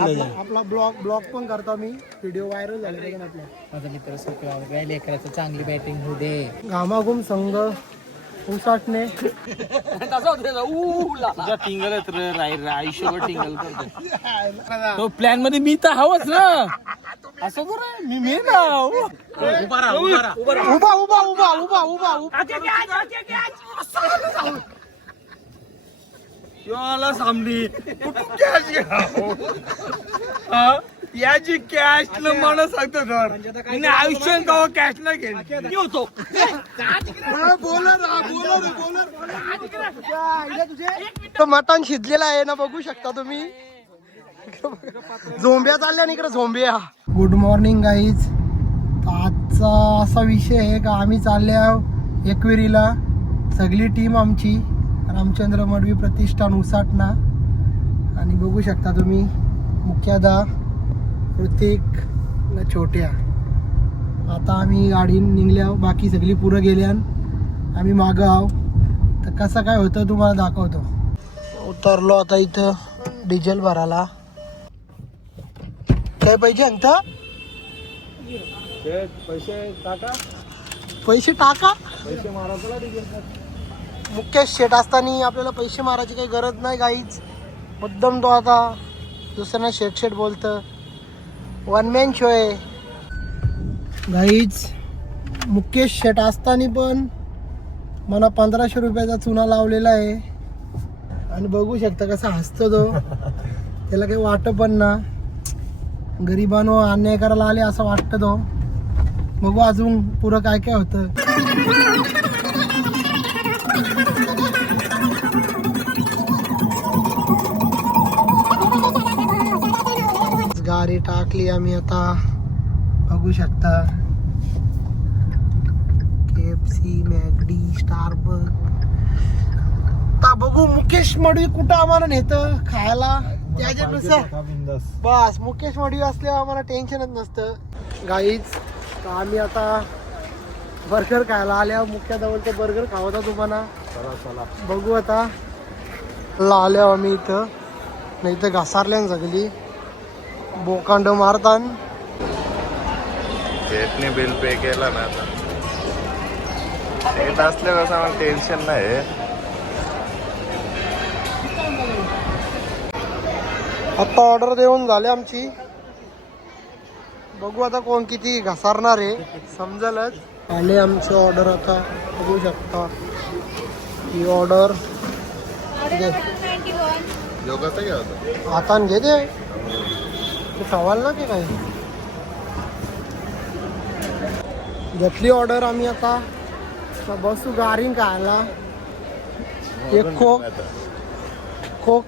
आपला- आपला blog blog पण करतो मी. व्हिडिओ व्हायरल झाले पाहिजे ना आपला. माझा मित्र सुखला लेकराचं चांगली बॅटिंग होऊ दे. घामाघूम संघ उसाटणे. तुझा टिंगल आयुष्यभर टिंगल करतो तो प्लॅनमध्ये मी तर हवंच ना. असं बरं मी मी ना उभा राहा उभा राहा. उभा उभा उभा उभा उभा. उभा याला सामनी कुठून कॅश याची कॅश मला सांगतो सर. मी आयुष्यात कवा कॅश नाही घेईन. मी होतो. तो मटण शिजलेला आहे ना बघू शकता तुम्ही. झोंब्या चालल्या ना इकडे झोंब्या गुड मॉर्निंग गाईज आजचा असा विषय आहे का? आम्ही चालले आहो एकविरीला. सगळी टीम आमची. रामचंद्र मडवी प्रतिष्ठान उसाटणा आणि बघू शकता तुम्ही मुख्यादा ऋतिक न छोट्या. आता आम्ही गाडीन निघल्या बाकी सगळी पुरं गेल्यान आम्ही मागं आहो. तर कसं काय होतं तुम्हाला दाखवतो. उतरलो आता इथं डिझेल भरायला. काय पाहिजे अंत पैसे टाका. पैसे टाका. पैसे मारा मुकेश मुख्य शेट असताना आपल्याला पैसे मारायची काही गरज नाही काहीच मुद्दम तो आता दुसऱ्यांना शेट शेट बोलतं. वन मॅन शो आहे. गाईच मुकेश शेट असताना पण मला पंधराशे रुपयाचा चुना लावलेला आहे. आणि बघू शकता कसा हसतो तो. त्याला काही वाटत पण ना. गरिबांवर अन्याय करायला आले असं वाटतं तो. बघू अजून पुरं काय काय होतं. गाडी टाकली आम्ही आता. बघू शकता. के एफ सी मॅगडी स्टारबक आता बघू मुकेश मडवी कुठं आम्हाला नेतं? खायला. त्याच्यानुसार बस मुकेश मडवी असल्यावर आम्हाला टेन्शनच नसतं. गाईच तर आम्ही आता बर्गर खायला आल्यावर मुख्य जवळचं बर्गर खावता तुम्हाला. बघू आता. ला आल्यावर आम्ही इथं. नाही तर घसारल्यान सगळी. बोकांड मारतान. शेटने बिल पे केला ना आता. शेट असल्यावर असं मला टेन्शन नाही. आता ऑर्डर देऊन झाली आमची. बघू आता कोण किती घसारणार आहे. समजलच. आले आमची ऑर्डर आता. बघू शकता. ही ऑर्डर कसं हातान घे ते. तू ठेवाल ना की काय घेतली ऑर्डर आम्ही आता. बसू गारीन खायला. एक कोक कोक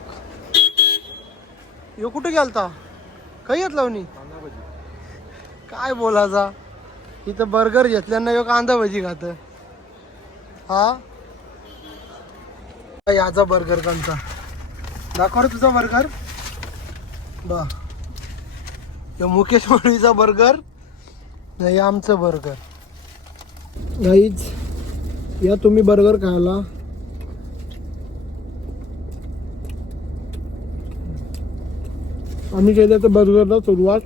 यो कुठे गेलता? काही घेतला म्हणी काय बोलायचा? इथं बर्गर घेतल्यानं यो कांदा भजी खात. हा? याचा बर्गर कोणता? दाखव रे तुझा बर्गर बा. यो मुकेश मळवीचा बर्गर नाही आमचं बर्गर गाईच या तुम्ही बर्गर खायला. आम्ही केलं तर बर्गरला सुरुवात.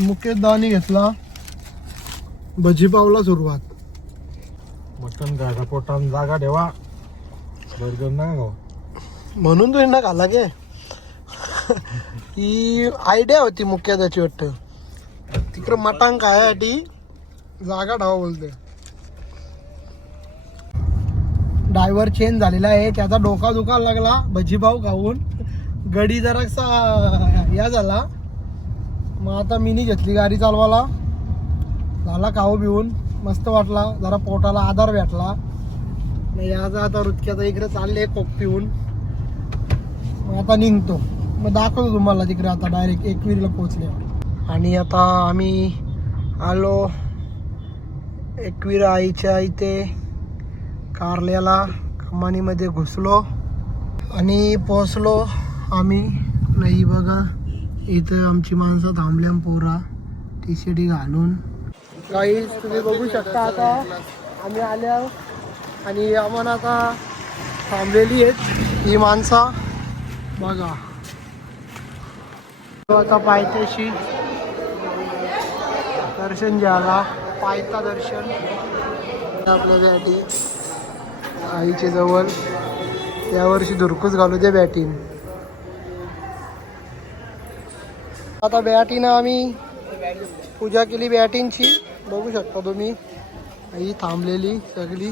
मुकेश दानी घेतला. भजीपावला सुरुवात. मटन गाडा पोटान जागा ठेवा. बर्गर ना म्हणून तू यांना खाला के? ही आयडिया होती मुख्याची वाटतं. तिकडं मटांग खायासाठी जागा ढावा बोलते ड्रायव्हर चेंज झालेला आहे त्याचा डोका दुखायला लागला भजीभाऊ खाऊन. गडी जरासा या झाला. मग आता मिनी घेतली गाडी चालवायला. झाला खाऊ पिऊन मस्त वाटला. जरा पोटाला आधार भेटला. नाही याचा आता रुतक्याचा इकडे चालले कोक पिऊन. मग आता निघतो. मग दाखवतो तुम्हाला तिकडे आता डायरेक्ट एकविरीला पोहोचल्यावर आणि आता आम्ही आलो एकवीर आईच्या इथे कारल्याला कमानीमध्ये घुसलो आणि पोचलो आम्ही. नाही बघा इथं आमची माणसं थांबल्या पोरा टी शर्टी घालून. काही तुम्ही बघू शकता आता आम्ही आल्या आणि आम्हाला आता थांबलेली आहेत ही माणसं. बघा. आता पायथ्याशी दर्शन घ्यायला. पायथा दर्शन. आपल्या बॅटी. आईच्या जवळ. यावर्षी धुरकूच घालू दे बॅटीन आता बॅटीनं आम्ही पूजा केली बॅटींची. बघू शकता तुम्ही. आई थांबलेली सगळी.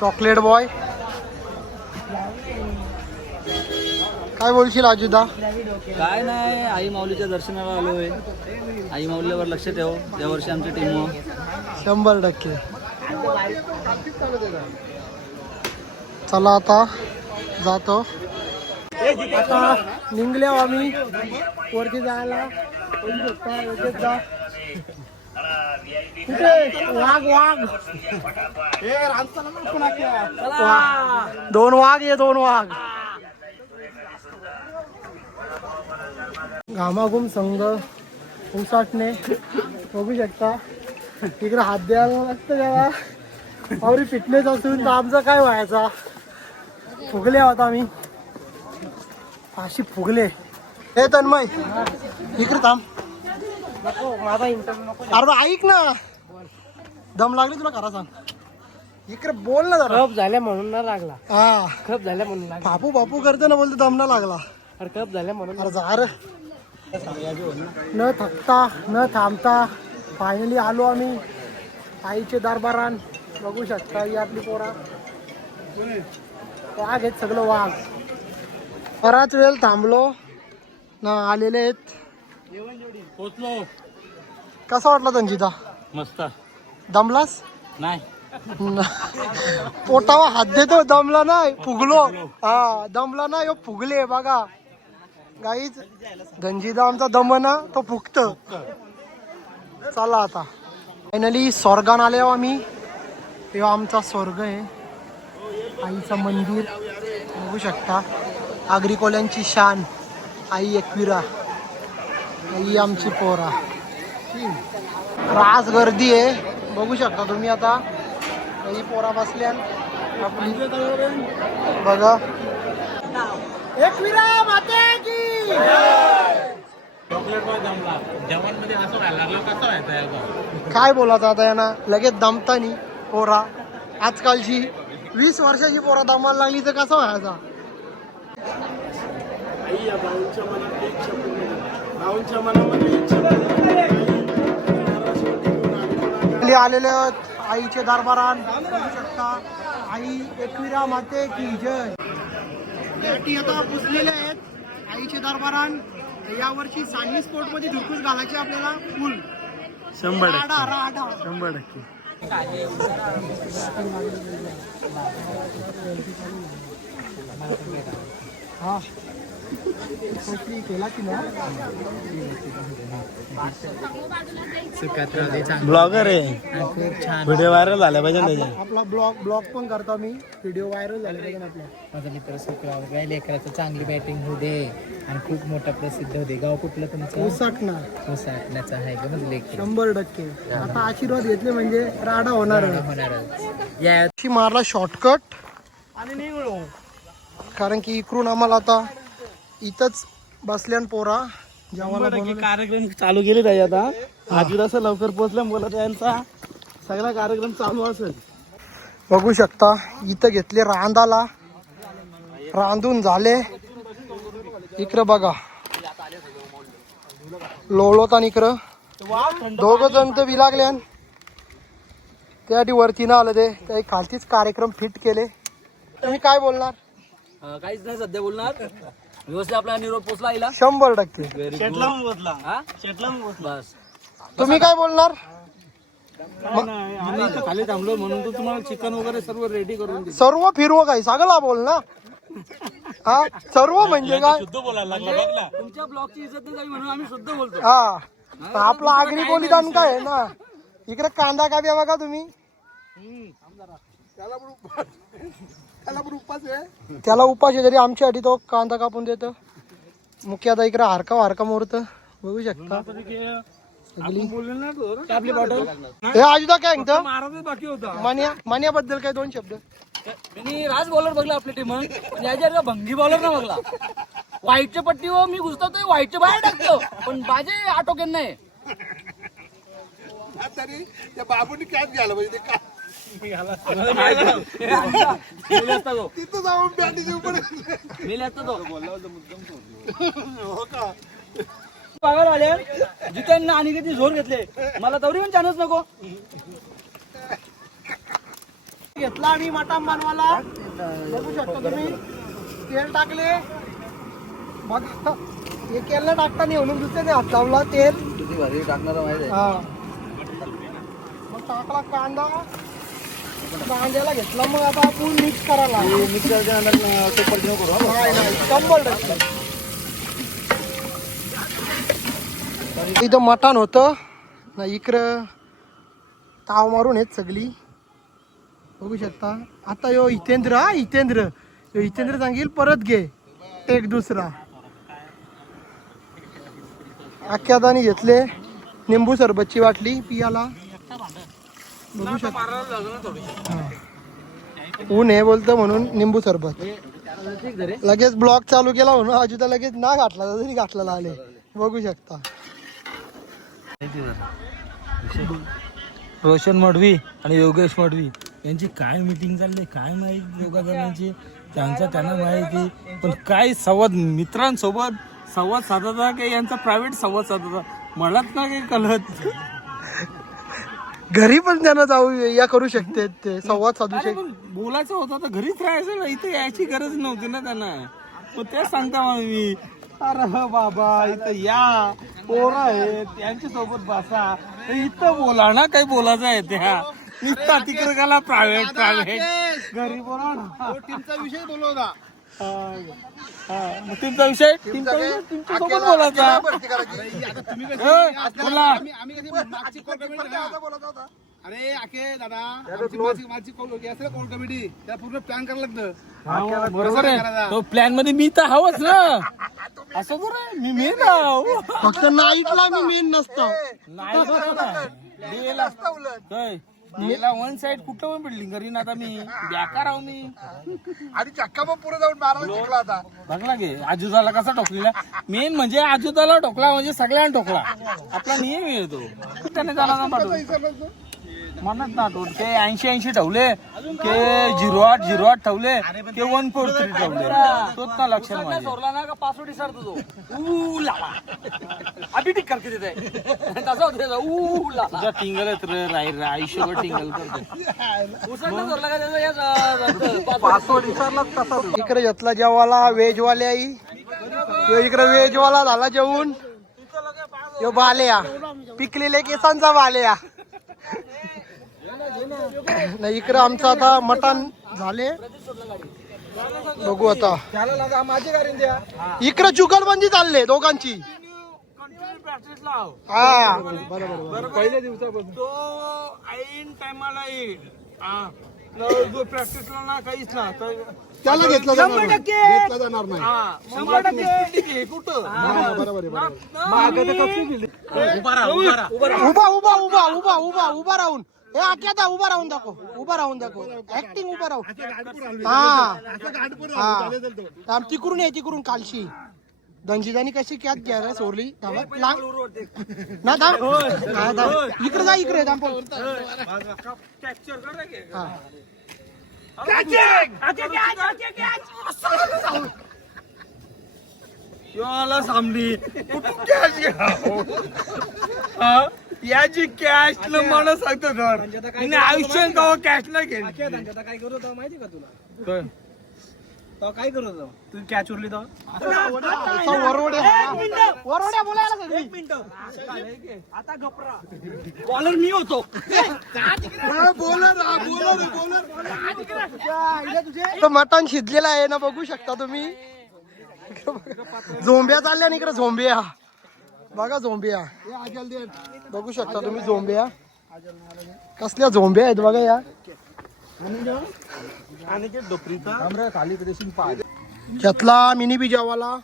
Chocolate boy. काय बोलशील अजिता? काय नाही आई माऊलीच्या दर्शनाला आलोय. आई माऊलीवर लक्ष ठेव. या वर्षी आमची टीम शंभर टक्के. चला आता जातो. आता निघल्या आम्ही. वरती जायला. वाघ वाघ. दोन वाघ ये दोन वाघ. घामाघूम संघ उसाटणे बघू शकता. तिकडे हात द्यायला लागतं त्याला आवरी फिटनेस असून तर आमचं काय व्हायचा? फुगले आहोत आम्ही. अशी फुगले. हे तन्मय इकडे थांब. माझा इंटरव्ह्यू अरे ऐक ना. दम लागली तुला करा सांग. इकडे बोल ना जरा. कप झाल्या म्हणून ना लागला. हा. कप झाल्या म्हणून लागला. बापू बापू करते ना बोलते दम ना लागला. अरे कप झाल्या म्हणून अरे जा रे. न थकता न थांबता फायनली आलो आम्ही. आईचे दरबारान. बघू शकता ही आपली पोरा. वाघ आहेत सगळं वाघ. बराच वेळ थांबलो. ना आलेले आहेत. पोचलो. कसा वाटला धनजिता मस्त. दमलास? नाही. पोटावर हात देतो दमला नाही फुगलो हा दमला नाही फुगले बघा. गाईच गंजीदा आमचा दमना तो फुकत. चला आता. फायनली स्वर्गान आले आम्ही. हे आमचा स्वर्ग आहे. आईचं मंदिर. बघू शकता. आग्रिकोल्यांची शान. आई एकविरा. आई आमची पोरा. रास गर्दी आहे. बघू शकता तुम्ही आता. काही पोरा बसल्या. आपली बघा. एकविरा माते की काय बोलायचं आता यांना? लगेच दमतानी पोरा. आजकालची वीस वर्षाची पोरा दमायला लागली तर कसं व्हायचा? आलेले आहेत आईचे दरबारान बघू शकता. आई एकविरा माते की जय. आता आहेत. आईचे दरबारान यावर्षी सांगली स्पोर्टमध्ये ढुकूस घालायचे आपल्याला फुल. शंभर शंभर टक्के. हा केला की ना ब्लॉगर आहे. आणि खूप छान व्हिडिओ व्हायरल झाला पाहिजे त्याच्या आपला ब्लॉग ब्लॉग पण करतो मी. व्हिडिओ व्हायरल झाले पाहिजे आपला. माझा मित्र सुख राहू दे लेकराचं चांगली बॅटिंग होऊ दे आणि खूप मोठा प्रसिद्ध दे. गाव कुठलं तुमचं? उसटणार साठण्याचं आहे का म्हणजे लेकर? शंभर टक्के. आता आशीर्वाद घेतले म्हणजे राडा होणार. होणारच या ची मारला शॉर्टकट आणि निघलो कारण की इकडून आम्हाला आता इथंच बसल्यान पोरा. बोलवलं. कार्यक्रम चालू केले त्याचे आता. आजू असं लवकर पोहोचल्या मला त्यांचा सगळा कार्यक्रम चालू असेल. बघू शकता इथं घेतले रांदाला. रांधून झाले. इकडं बघा. लोळवता इकडं. दोघ जण तर विलागल्यान त्यासाठी वरती ना आलं ते. काही खालतीच कार्यक्रम फिट केले. तुम्ही काय बोलणार? काहीच नाही सध्या बोलणार. व्यवस्थित आपला निरोप पोचला आईला? शंभर टक्के. शेटला हा? शेटला बस. तुम्ही काय बोलणार? आम्ही इथं खाली थांबलो म्हणून तो तुम्हाला चिकन वगैरे सर्व रेडी करून सर्व फिरव काय? सगळा बोल ना. हा? सर्व म्हणजे काय? लागला तुमच्या ब्लॉगची इज्जत नाही झाली म्हणून आम्ही शुद्ध बोलतो. हा. आपला आगरी बलिदान काय आहे ना? इकडे कांदा का बी बघा तुम्ही. त्याला उपास आहे. तरी आमच्यासाठी तो कांदा कापून देतो. मुख्य आता इकडे हारका वारका मोरत. बघू शकता. हे आजुदा काय म्हणतं बाकी होता. मान्या मान्याबद्दल काय दोन शब्द? त्यांनी राज बॉलर बघला आपली टीम याच्या भंगी बॉलर ना बघला. व्हाईटच्या पट्टीवर मी घुसतो व्हाईटच्या बाहेर टाकतो. पण बाजे आटोकेन नाही. तरी त्या बाबूने कॅच घ्यायला पाहिजे तिथं जाऊन बँडेज हो का पागल आणि किती झोर घेतले मला तवरी पण चान्स नको घेतला आणि मटाम बनवायला बघू शकता तुम्ही तेल टाकले मग हे टाकता टाकताना म्हणून दुसऱ्याने हात लावला तेल हा मग टाकला कांदा कांद्याला घेतला मग आता आपण मिक्स करायला. नाही, नाही, शंभर टक्के. इथं मटण होतं. ना इकडं ताव मारून आहेत सगळी. बघू शकता. आता यो हितेंद्र हा हितेंद्र. यो हितेंद्र सांगेल परत घे. एक दुसरा. अख्ख्या दानी घेतले. निंबू सरबतची वाटली पियाला. बघू शकता. हा. ऊन आहे बोलतं म्हणून निंबू सरबत. लगेच ब्लॉक चालू केला म्हणून अजुता लगेच ना घातला तरी घातलेला आले बघू शकता. रोशन मडवी आणि योगेश मडवी यांची काय मीटिंग चालली काय माहिती योगासनांची त्यांचा त्यांना माहिती. पण काय संवाद मित्रांसोबत संवाद साधता की? यांचा प्रायव्हेट संवाद साधता. मलाच ना काही कळत. घरी पण त्यांना जाऊ या करू शकते ते संवाद साधू शकते बोलायचं होतं तर घरीच राहायचं ना इथे यायची गरज नव्हती ना त्यांना. मग ते सांगता मी अरे ह बाबा इथं या पोरं आहेत यांच्या सोबत बसा. तर इथं बोला ना काही बोलायचं आहे त्या. नुसता तिकडे गेला प्रायव्हेट प्रायव्हेट घरी बोला ना. टीमचा विषय बोलवला. हा, हा. मग तुमचा विषय? तुमचा विषय? तुमच्यासोबत बोलायचा. ए, बोला. आम्ही कशी मागची कोर कमिटी ना अरे आखे दादा आमची मागची मागची कोर होती? असेल कोर कमिटी? त्याला पूर्ण प्लॅन करायला लागतं. हा, बरोबर आहे. तो प्लॅनमध्ये मी तर हवंच ना. असं बरं आहे. मी मेन आहो फक्त नाईकला मी मेन नसतो. नाही. काय? डेला वन साइड कुठं पण बिल्डिंग करीन आता मी. बेकार आहो मी. आणि चक्का मग पुढे जाऊन मारायला शिकला आता. बघला गे आजूदाला कसा ठोकलेला. मेन म्हणजे आजूदाला ठोकला म्हणजे सगळ्यांना ठोकला. आपला नियम येतो त्याने पाठवलं म्हणत ना तो ते ऐंशी ऐंशी ठेवले ते झिरो आठ झिरो आठ ठेवले ते वन फोर थ्री ठेवले. तोच ना लक्षात माझ्या. सोडला ना का पासवर्ड विसरतो तो? ऊ लाला अभि टिक करके देते तसा होते ऊ लाला तुझा टिंगल राहील आयुष्यभर टिंगल करतो उसळला सोडला का त्याचा? याच पासवर्ड विसरलाच कसा इकडे घेतला जेवाला व्हेज वाले आई इकडे व्हेज वाला झाला जेवून. यो बाल्या. पिकलेले केसांचा बाल्या. नाही इकडे आमचं आता मटण झाले. बघू आता. इकडे जुगलबंदी चालले दोघांची. हा. पहिल्या दिवसापासून. तो ऐन टायमाला येईल. हा. जो प्रॅक्टिसला ना काहीच ना तर त्याला घेतला जाणार नाही. घेतला जाणार नाही. हा, शंभर टक्के. कुठं? हा, बरोबर आहे आहे. उभा उभा उभा उभा उभा उभा राहून. हे आख्याता उभा राहून दाखव उभा राहून दाखव. ऍक्टिंग उभा राहून हा. हा. तिकडून ये तिकडून कालशी. दंजीदानी कशी कॅच घ्यायला लांब. ना थांब. हा. इकडे जा इकडे थांब. हा. कुठून घ्या? याची कॅश न मला सांगतो तर मी आयुष्यात का? कॅश नाही घेईन काय करत होता माहिती का तुला? काय? तो काय करत होता? तू कॅच उरली तो वरवड्या. आता गपरा बॉलर मी होतो. तो मटण शिजलेला आहे ना बघू शकता तुम्ही. झोंब्या चालल्या आणि इकडे झोंबिया बघा झोंबिया. बघू शकता तुम्ही झोंबिया. कसल्या झोंबिया आहेत बघा या. घेतला मिनी बी जेवाला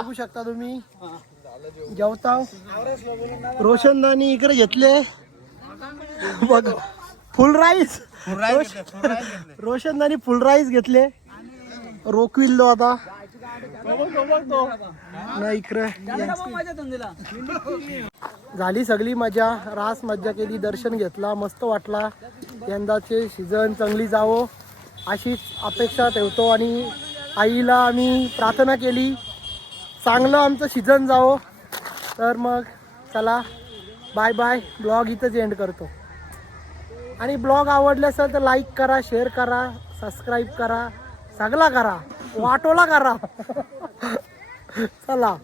बघू शकता तुम्ही. जेवता रोशन नानी इकडे घेतले. बघ. Full rice. रोशन नानी फुल राईस घेतले. रोकविल्लो आता. नाही इकडे. झाली सगळी मजा रास मज्जा केली दर्शन घेतला मस्त वाटला. यंदाचे सीझन चांगली जावो अशीच अपेक्षा ठेवतो आणि आईला आम्ही प्रार्थना केली. चांगलं आमचं सीझन जावो. तर मग चला बाय बाय ब्लॉग इथंच एंड करतो. आणि ब्लॉग आवडले असेल तर लाईक करा शेअर करा सबस्क्राईब करा सगळा करा. वाटोला करा. चला.